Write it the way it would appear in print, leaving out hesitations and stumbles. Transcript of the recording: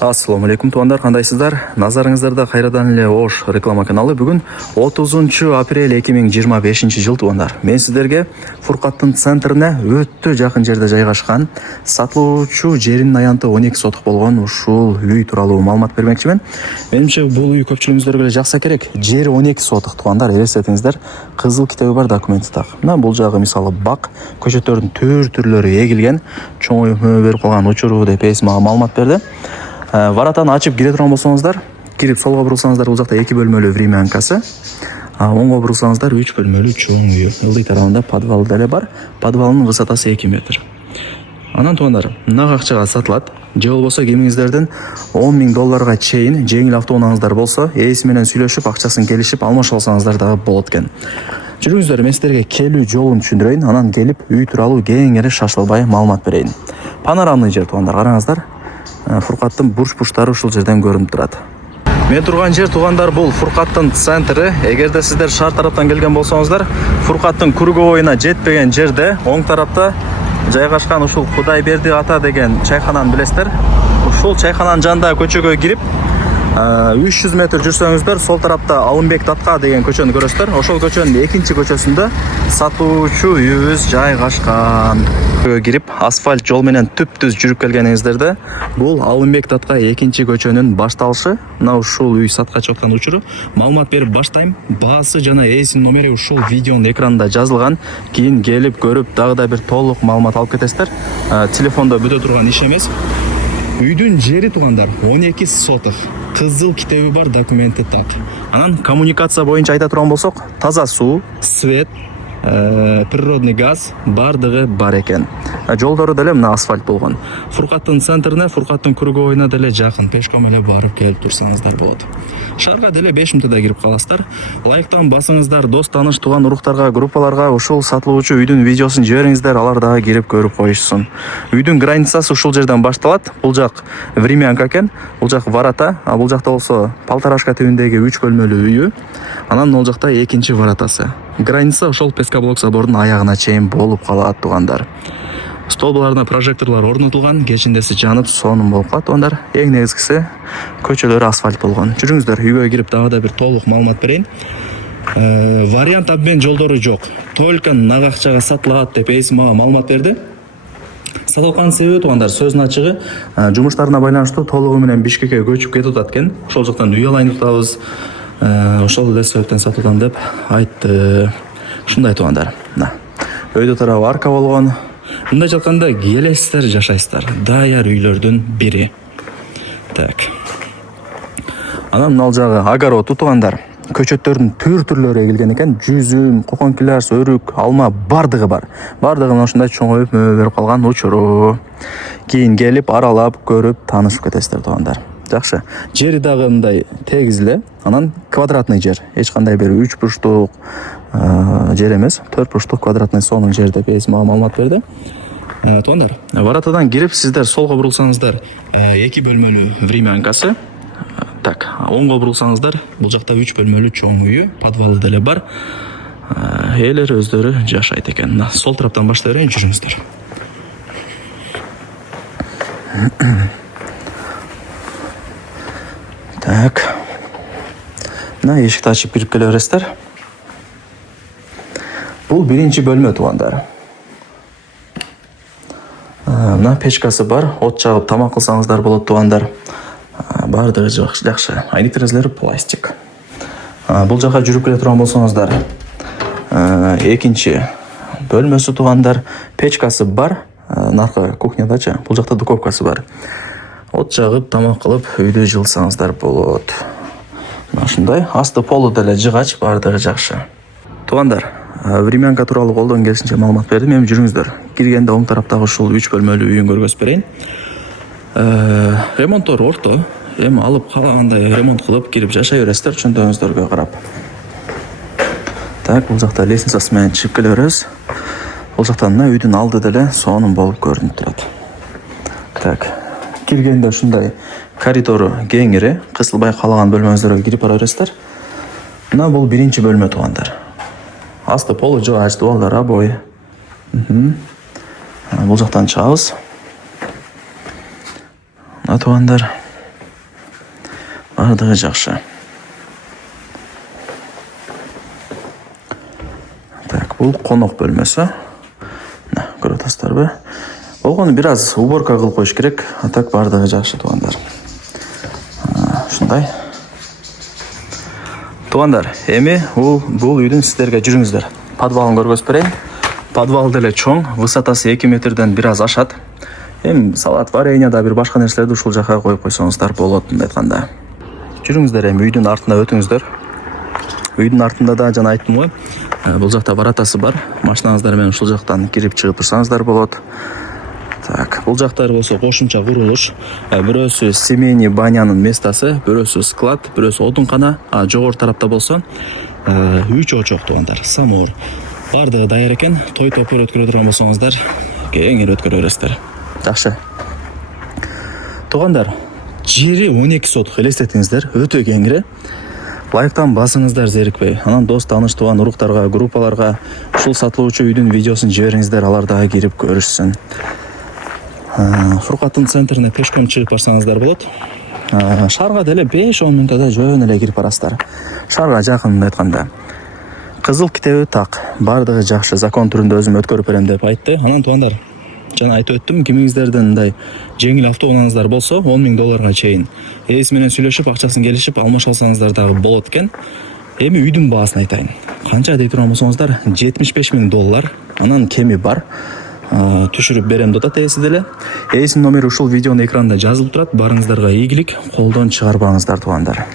Ассаламу алейкум туугандар, кандайсыздар? Назарыңыздарда кайрадан эле Ош реклама каналы. Бүгүн 30 апрель 2025 жыл туугандар. Мен сиздерге Фуркаттын центрине өтө жакын жерде жайгашкан сатылуучу жеринин аянты 12 сотук болгон ушул үй тууралуу маалымат бермекчимин. Менимче бул үй көпчүлүгүңүздөргө эле жакса керек. Жери 12 сотук туугандар, элестетиңиздер, кызыл китеби бар документи так. Мына бул жагы мисалы бак, көчөттөрдүн түрлөрү эгилген, чоң берип калган учуру деп эси мага маалымат берди. Варатаны ачып кире турган болсоңуздар, кирип солго бурулсаңыздар, бул жакта 2 бөлмөлүү времянкасы, оңго бурулсаңыздар 3 бөлмөлүү чоң үй. Ылдый тарабында подвал деле бар. Подвалдын высотасы 2 метр. Анан туугандар, мына акчага сатылат. Же болбосо кимиңиздердин $10,000 чейин жеңил автоунааңыздар болсо, ээси менен сүйлөшүп, акчасын келишип алмашып алсаңыздар дагы болот экен. Жүрүңүздөр, мен сиздерге келүү жолун түшүндүрөйүн, анан келип үй тууралуу кеңири шашылбай маалымат берейин. Панорамный жер туугандар, караңыздар. Фуркаттын бурч-бурчтары ушул жерден көрүнүп турат. Мен турган жер туугандар бул Фуркаттын центри. Эгерде сиздер шаар тараптан келген болсоңуздар, Фуркаттын круговойуна жетпеген жерде оң тарапта жайгашкан ушул Кудайберди ата деген чайкананы билесиздер. Ушул чайкананын жанындагы көчөгө кирип 300 метр жүрсөңүздөр, сол тарапта Алымбек Татка деген көчөнү көрөсүздөр. Ошол көчөнүн экинчи көчөсүндө сатуучу үйүбүз жайгашкан. Кирип асфальт жол менен түп-түз жүрүп келгениңиздерде, бул Алымбек Татка экинчи көчөнүн башталышы. Мына ушул үй сатка чыгып аткан учуру. Маалымат берип баштайм. Баасы жана ээсинин номери ушул видеонун экранында жазылган. Кийин келип көрүп, дагы да бир толук маалымат алып кетесиздер. Телефондо бүтө турган иш эмес. Үйдүн жери туугандар 12 сотук. Кызыл китеби бар, документи так. Анан коммуникация боюнча айта турган болсок, таза суу, свет, природный газ бардыгы бар экен. Жолдору деле мына асфальт болгон. Фуркаттын центрине, Фуркаттын круговойуна деле жакын, пешком эле барып келип турсаңыздар болот. Шаарга деле 5 мүнөттө кирип каласыздар. Лайктан басыңыздар, дос таныш тууган уруктарга, группаларга ушул сатылуучу үйдүн видеосун жибериңиздер, алар дагы кирип көрүп коюшсун. Үйдүн границасы ушул жерден башталат. Бул жак времянка экен, бул жак варата, а бул жакта болсо Полторашка түбүндөгү 3 бөлмөлүү үйү. Анан бул жакта экинчи варатасы. Граница ошол Пескоблок соборунун аягына чейин болуп калат туугандар. Столбаларына прожекторлор орнотулган, кечиндеси жанып сонун болуп калат туугандар. Эң негизгиси көчөлөрү асфальт болгон. Жүрүңүздөр, үйгө кирип дагы да бир толук маалымат берейин. Вариант обмен жолдору жок. Только нак акчага сатылат деп эси мага маалымат берди. Сатылган себеби туугандар, сөзүнүн ачыгы, жумуштарына байланыштуу толугу менен Бишкекке көчүп кетип атат экен. Ошол жактан үй алайын деп атабыз. Ошол эле себептен сатылган деп айтты. Ушундай туугандар. Мына өйдө тарабы арка болгон. Мындай жатканда келесиздер, жашайсыздар. Даяр үйлөрдүн бири. Так. Анан мына жагы огород туугандар. Көчөттөрдүн түрлөрү эгилген экен. Жүзүм, коконкилас, өрүк, алма бардыгы бар. Бардыгы мына ушундай чоңоюп берип калган учуру. Кийин келип аралап көрүп таанышып кетесиздер туугандар. Жакшы. Жери дагы мындай тегиз эле. Анан квадратный жер. Эч кандай бир 3 бурчтук жер эмес, 4 бурчтук квадратный сонун жер деп эси мага маалымат берди. Туугандар, варатадан кирип сиздер солго бурулсаңыздар, 2 бөлмөлүү времянкасы. Так, оңго бурулсаңыздар, бул жакта 3 бөлмөлүү чоң үйү, подвалы деле бар. Ээлер өздөрү жашайт экен. Сол тараптан баштай берейин, жүрүңүздөр. Так. Мына эшикти ачып кирип келе бересиздер. Бул биринчи бөлмө туугандар. Мына печкасы бар, от чагып тамак кылсаңыздар болот туугандар. Бардыгы жакшы. Айнек терезелери пластик. Бул жака жүрүп келе турган болсоңуздар, экинчи бөлмөсү туугандар. Печкасы бар, наркы кухнядачы. Бул жакта духовкасы бар. От чагып тамак кылып үйдү жылсаңыздар болот. Мына ушундай. Асты полу деле жыгач, бардыгы жакшы. Туугандар, времянка тууралуу колдон келишинче маалымат бердим. Эми жүрүңүздөр. Киргенде оң тараптагы ушул 3 бөлмөлүү үйүн көргөзүп берейин. Ремонттор орто. Эми алып каалагандай ремонт кылып кирип жашай бересиздер, чөнтөгүңүздөргө карап. Так, бул жакта лестницасы менен чыгып келе беребиз. Бул жактан мына үйдүн алды деле сонун болуп көрүнүп турат. Так, киргенде ушундай коридору кеңири, кысылбай каалаган бөлмөңүздөргө кирип бара бересиздер. Мына бул биринчи бөлмө туугандар. Асты полу жыгач, дубалдар обой. Бул жактан чыгабыз. Туугандар, Бардыгы жакшы. Так, бул конок бөлмөсү. Мына көрүп атасыздарбы? Болгону бир аз уборка кылып коюш керек. А так бардыгы жакшы туугандар. Ушундай. Туугандар, эми бул үйдүн сиздерге жүрүңүздөр. Подвалын көргөзүп берейин. Подвал деле чоң, высотасы 2 метрден бир аз ашат. Эми салат, варенье да бир башка нерселерди ушул жака коюп койсоңуздар болот мындай айтканда. Жүрүңүздөр, эми үйдүн артына өтүңүздөр. Үйдүн артында да жана айттым го, бул жакта баратасы бар. Машинаңыздар менен ушул жактан кирип чыгып турсаңыздар болот. Так, бул жактар болсо кошумча курулуш. Бирөөсү семейный банянын местасы, бирөөсү склад, бирөөсү отункана, а жогору тарапта болсо 3 очок туугандар, самур. Бардыгы даяр экен. Той топор өткөрө турган болсоңуздар, кеңири өткөрө бересиздер. Жакшы. Туугандар, жери 12 соток элестетиңиздер, өтө кеңири. Лайктан басыңыздар зерикпей. Анан дос, тааныш, тууган уруктарга, группаларга ушул сатылуучу үйдүн видеосун жибериңиздер, алар дагы кирип көрүшсүн. Фуркаттын центрине пешком чыгып барсаңыздар болот. Шаарга деле 5-10 мүнөттө жөн эле кирип барасыздар. Шаарга жакын мындай айтканда. Кызыл китеби так, бардыгы жакшы, закон түрүндө өзүм өткөрүп берем деп айтты. Анан туугандар, жана айтып өттүм, кимиңиздердин мындай жеңил автоунааңыздар болсо, $10,000 чейин ээси менен сүйлөшүп, акчасын келишип алмаша алсаңыздар дагы болот экен. Эми үйдүн баасын айтайын. Канча дей турган болсоңуздар, $75,000, анан кеми бар. Түшүрүп берем деп атат ээси деле. Ээсинин номери ушул видеонун экранында жазылып турат. Барыңыздарга ийгилик, колдон чыгарбаңыздар туугандар.